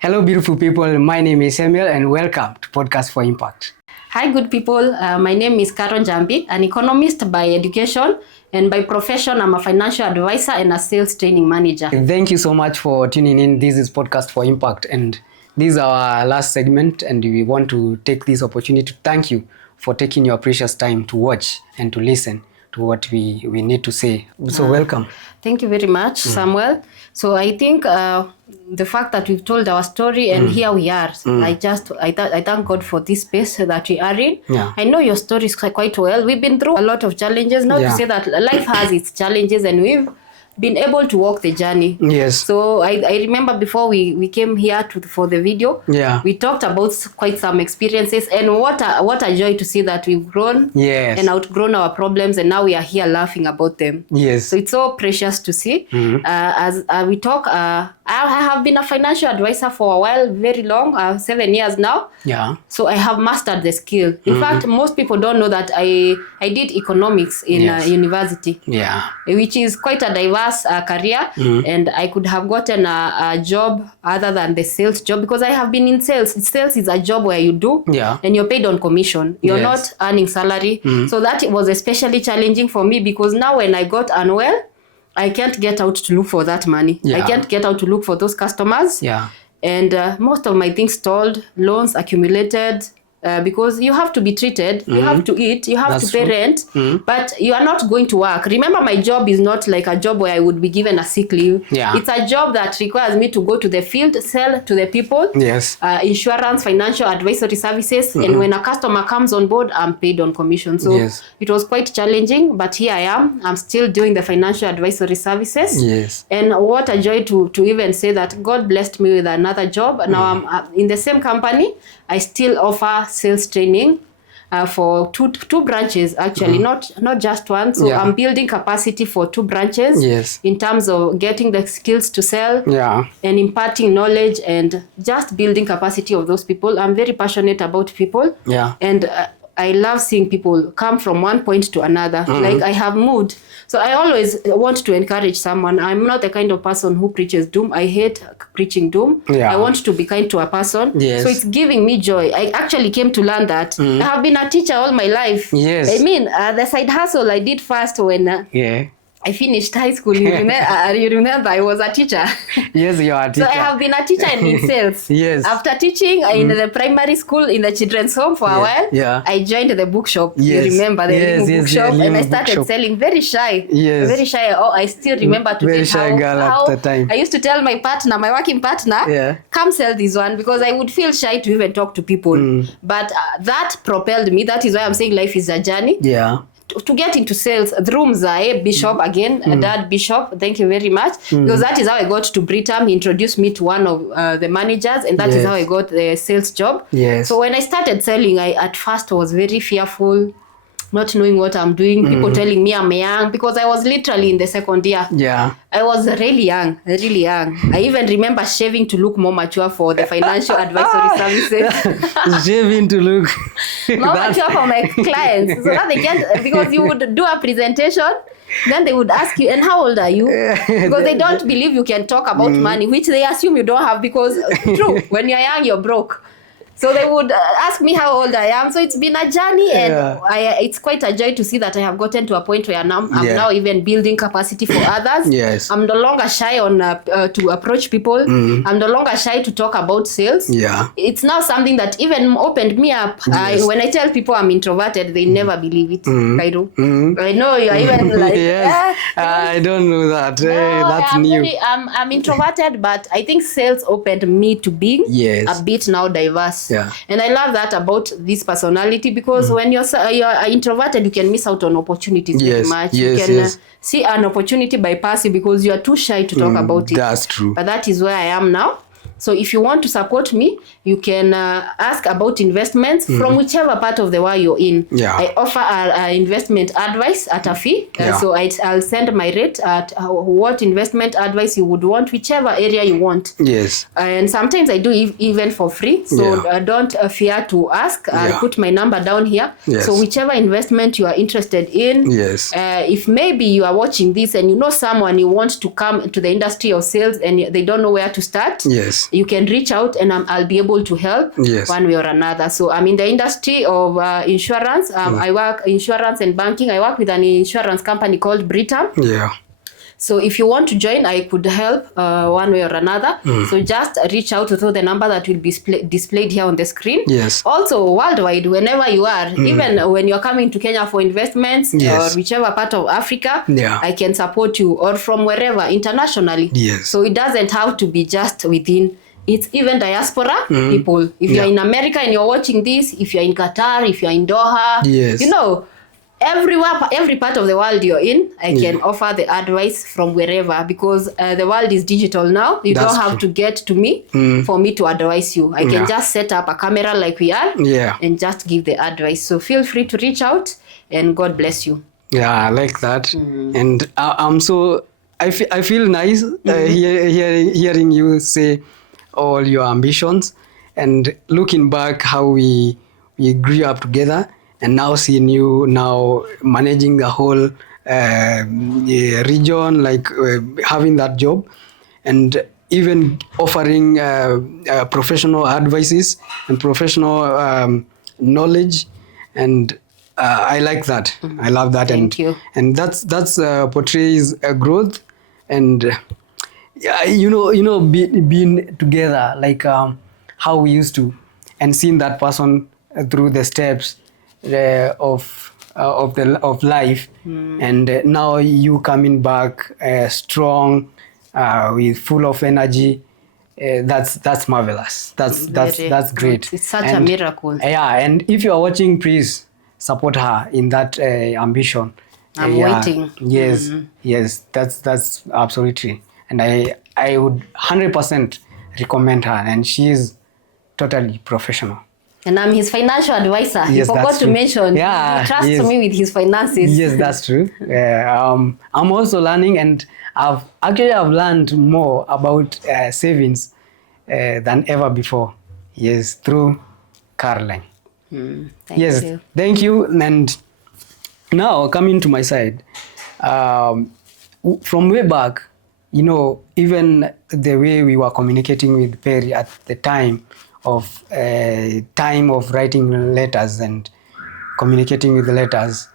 Hello, beautiful people. My name is Samuel, and welcome to Podcast for Impact. Hi, good people. My name is Karen Jambi, an economist by education, and by profession, I'm a financial advisor and a sales training manager. Thank you so much for tuning in. This is Podcast for Impact, and this is our last segment, and we want to take this opportunity to thank you for taking your precious time to watch and to listen to what we need to say. So welcome. Thank you very much, Samuel. So I think the fact that we've told our story and here we are, I thank God for this space that we are in. Yeah. I know your story is quite well. We've been through a lot of challenges. Not to say that life has its challenges, and we've been able to walk the journey. Yes. So I remember before we came here for the video, we talked about quite some experiences, and what a joy to see that we've grown and outgrown our problems, and now we are here laughing about them. Yes. So it's so precious to see. As we talk, I have been a financial advisor for a while, very long, 7 years now. Yeah. So I have mastered the skill. In fact, most people don't know that I did economics in university. Yeah. Which is quite a diverse career, and I could have gotten a job other than the sales job, because I have been in sales. Sales is a job where you do and you're paid on commission. You're not earning salary. So that was especially challenging for me, because now when I got unwell, I can't get out to look for that money. I can't get out to look for those customers. And most of my things stalled, loans accumulated, because you have to be treated, you have to eat, you have to pay rent, but you are not going to work. Remember, my job is not like a job where I would be given a sick leave. It's a job that requires me to go to the field, sell to the people, insurance, financial advisory services, and when a customer comes on board, I'm paid on commission. So it was quite challenging, but here I am. I'm still doing the financial advisory services. And what a joy to even say that God blessed me with another job. Now I'm in the same company. I still offer sales training for two branches, actually, not just one. So I'm building capacity for 2 branches in terms of getting the skills to sell and imparting knowledge and just building capacity of those people. I'm very passionate about people. And I love seeing people come from one point to another. Like, I have mood. So I always want to encourage someone. I'm not the kind of person who preaches doom. I hate preaching doom. I want to be kind to a person. So it's giving me joy. I actually came to learn that. I have been a teacher all my life. I mean, the side hustle I did first when I finished high school. You remember I was a teacher. Yes, you are a teacher. So I have been a teacher in sales. After teaching in the primary school in the children's home for a while, I joined the bookshop. You remember the bookshop, and I started selling. Very shy. Very shy. Oh, I still remember today. Very shy girl at the time. I used to tell my partner, my working partner, come sell this one, because I would feel shy to even talk to people. But that propelled me. That is why I'm saying life is a journey. To get into sales through Mzae Bishop, again, Dad Bishop, thank you very much, because that is how I got to Britam. He introduced me to one of the managers, and that is how I got the sales job. So when I started selling, I at first was very fearful, not knowing what I'm doing, people telling me I'm young, because I was literally in the second year. I was really young. I even remember shaving to look more mature for the financial advisory services. Shaving to look more mature for my clients, so that they can't, because you would do a presentation, then they would ask you, and how old are you? Because they don't believe you can talk about money, which they assume you don't have, because true, when you're young, you're broke. So they would ask me how old I am. So it's been a journey, and it's quite a joy to see that I have gotten to a point where I'm now even building capacity for others. I'm no longer shy on to approach people. I'm no longer shy to talk about sales. It's now something that even opened me up. When I tell people I'm introverted, they never believe it. I know you are even like, I don't know that. No, that's new. I'm introverted, but I think sales opened me to being a bit now diverse. And I love that about this personality, because when you're introverted, you can miss out on opportunities very much. You can see an opportunity bypass you because you are too shy to talk about it. That's true. But that is where I am now. So if you want to support me, you can ask about investments from whichever part of the world you're in. I offer investment advice at a fee. So I'll send my rate at what investment advice you would want, whichever area you want. And sometimes I do even for free. So don't fear to ask. I'll put my number down here. So whichever investment you are interested in, if maybe you are watching this and you know someone you want to come to the industry of sales and they don't know where to start, you can reach out and I'll be able to help one way or another. So I'm in the industry of insurance. I work insurance and banking. I work with an insurance company called Britam. Yeah. So if you want to join, I could help one way or another. So just reach out through the number that will be displayed here on the screen. Yes. Also, worldwide, whenever you are, even when you're coming to Kenya for investments or whichever part of Africa, I can support you, or from wherever, internationally. Yes. So it doesn't have to be just within. It's even diaspora people. If you're in America and you're watching this, if you're in Qatar, if you're in Doha, you know, everywhere, every part of the world you're in, I can offer the advice from wherever, because the world is digital now. You don't have to get to me for me to advise you. I can just set up a camera like we are and just give the advice. So feel free to reach out, and God bless you. Yeah, I like that. And I'm so, I feel nice hearing you say all your ambitions, and looking back how we grew up together. And now seeing you now managing the whole region, like having that job, and even offering professional advices and professional knowledge, and I like that. I love that. Thank you. And that's portrays a growth, and being together, like how we used to, and seeing that person through the steps of life, and now you coming back strong, with full of energy. That's marvelous. That's great. It's such a miracle. Yeah, and if you are watching, please support her in that ambition. I'm waiting. Yes, yes, that's absolutely. And I would 100% recommend her, and she is totally professional. And I'm his financial advisor. Yes, he forgot to mention. Yeah, he trusts me with his finances. Yes, that's true. I'm also learning, and I've learned more about savings than ever before. Yes, through Caroline. Thank you. Thank you. And now coming to my side, from way back, even the way we were communicating with Perry at the time of writing letters and communicating with the letters,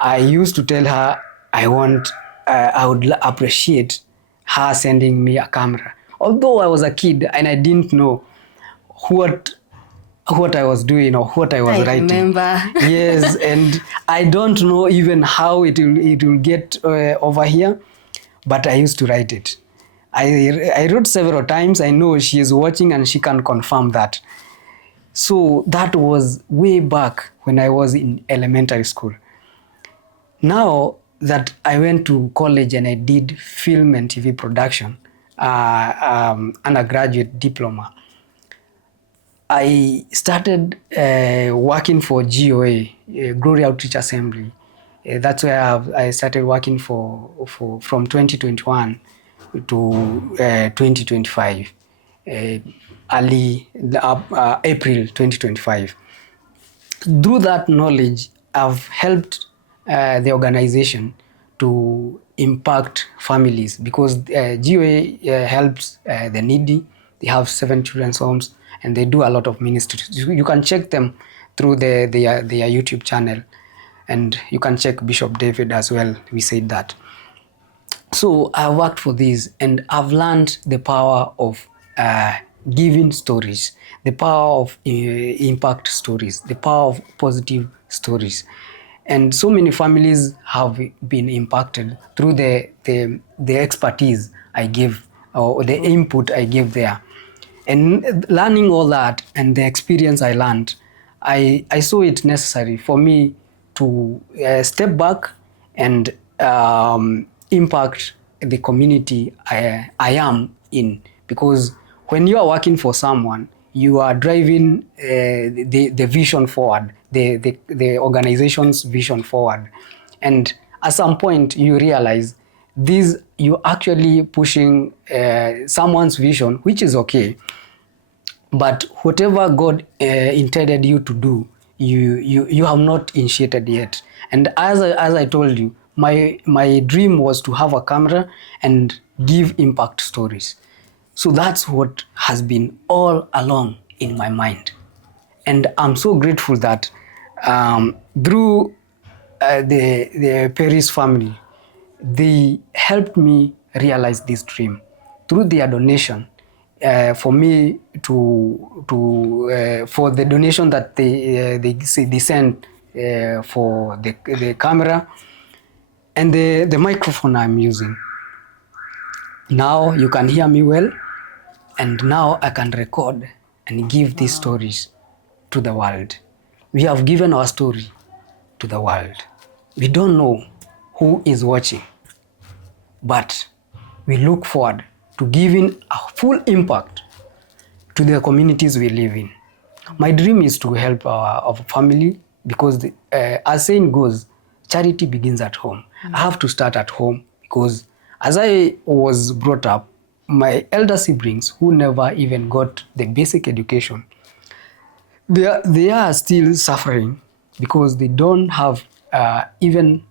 I used to tell her I would appreciate her sending me a camera. Although I was a kid and I didn't know what I was doing or what I was writing. Remember. Yes, and I don't know even how it will get over here, but I used to write it. I wrote several times. I know she is watching and she can confirm that. So that was way back when I was in elementary school. Now that I went to college and I did film and TV production, undergraduate diploma, I started working for GOA, Glory Outreach Assembly. That's where I started working for from 2021 to 2025, early April 2025. Through that knowledge, I've helped the organization to impact families, because GOA helps the needy. They have 7 children's homes, and they do a lot of ministries. You can check them through their YouTube channel, and you can check Bishop David as well. We said that. So I worked for this, and I've learned the power of giving stories, the power of impact stories, the power of positive stories. And so many families have been impacted through the expertise I give, or the input I give there. And learning all that and the experience I learned, I saw it necessary for me to step back and impact the community I am in. Because when you are working for someone, you are driving the vision forward, the organization's vision forward. And at some point you realize you're actually pushing someone's vision, which is okay. But whatever God intended you to do, you have not initiated yet. And as I told you, my dream was to have a camera and give impact stories. So that's what has been all along in my mind. And I'm so grateful that through the Perry's family, they helped me realize this dream through their donation. For me for the donation that they sent for the camera and the microphone I'm using. Now you can hear me well, and now I can record and give these stories to the world. We have given our story to the world. We don't know who is watching, but we look forward to giving a full impact to the communities we live in. My dream is to help our family because, as saying goes, charity begins at home. I have to start at home because as I was brought up, my elder siblings who never even got the basic education, they are still suffering because they don't have even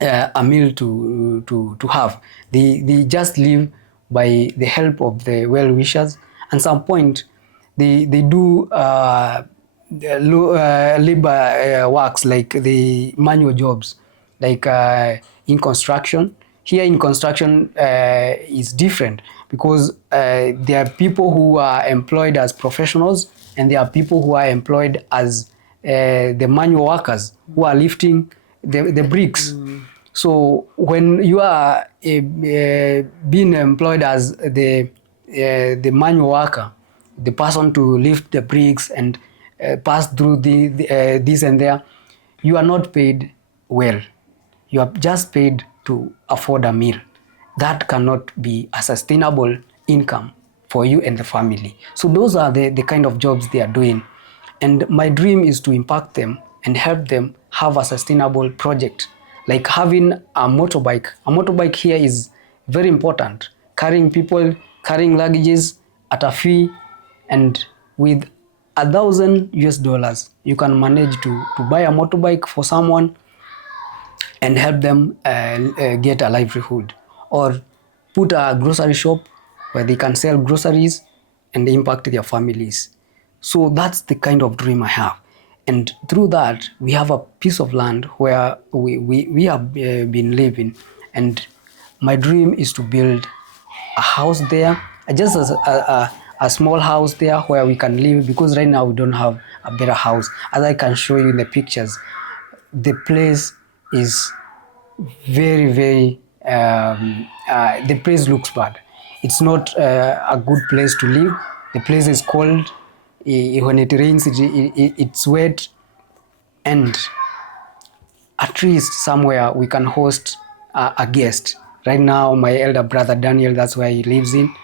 a meal to have. They just live by the help of the well-wishers. At some point, they do labor works like the manual jobs, like in construction. Here in construction is different because there are people who are employed as professionals and there are people who are employed as the manual workers who are lifting the bricks. So when you are being employed as the manual worker, the person to lift the bricks and pass through this and there, you are not paid well. You are just paid to afford a meal. That cannot be a sustainable income for you and the family. So those are the kind of jobs they are doing. And my dream is to impact them and help them have a sustainable project, like having a motorbike. A motorbike here is very important. Carrying people, carrying luggages at a fee, and with $1,000, you can manage to buy a motorbike for someone and help them get a livelihood, or put a grocery shop where they can sell groceries and impact their families. So that's the kind of dream I have. And through that, we have a piece of land where we have been living. And my dream is to build a house there, just a small house there where we can live, because right now we don't have a better house. As I can show you in the pictures, the place is very, very, the place looks bad. It's not a good place to live. The place is cold. When it rains, it's wet. And at least somewhere we can host a guest. Right now, my elder brother Daniel, that's where he lives in.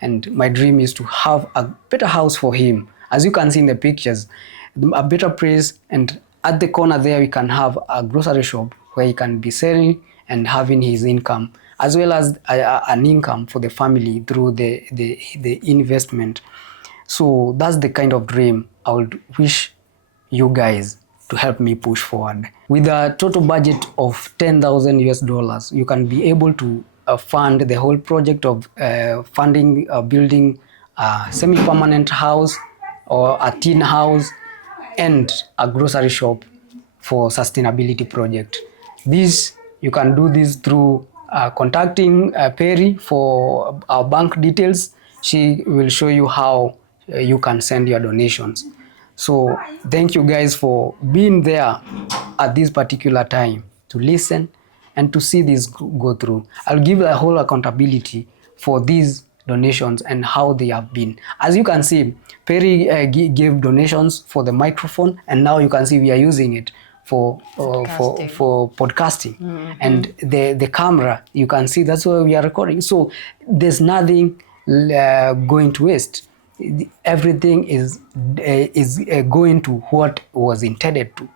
And my dream is to have a better house for him. As you can see in the pictures, a better place. And at the corner there, we can have a grocery shop where he can be selling and having his income, as well as an income for the family through the investment. So that's the kind of dream I would wish you guys to help me push forward. With a total budget of $10,000, you can be able to fund the whole project of building a semi-permanent house or a tin house and a grocery shop for sustainability project. You can do this through contacting Perry for our bank details. She will show you how you can send your donations. So thank you guys for being there at this particular time to listen and to see this go through. I'll give the whole accountability for these donations and how they have been. As you can see, Perry gave donations for the microphone, and now you can see we are using it for podcasting. Mm-hmm. And the camera, you can see that's where we are recording. So there's nothing going to waste. Everything is going to what was intended to.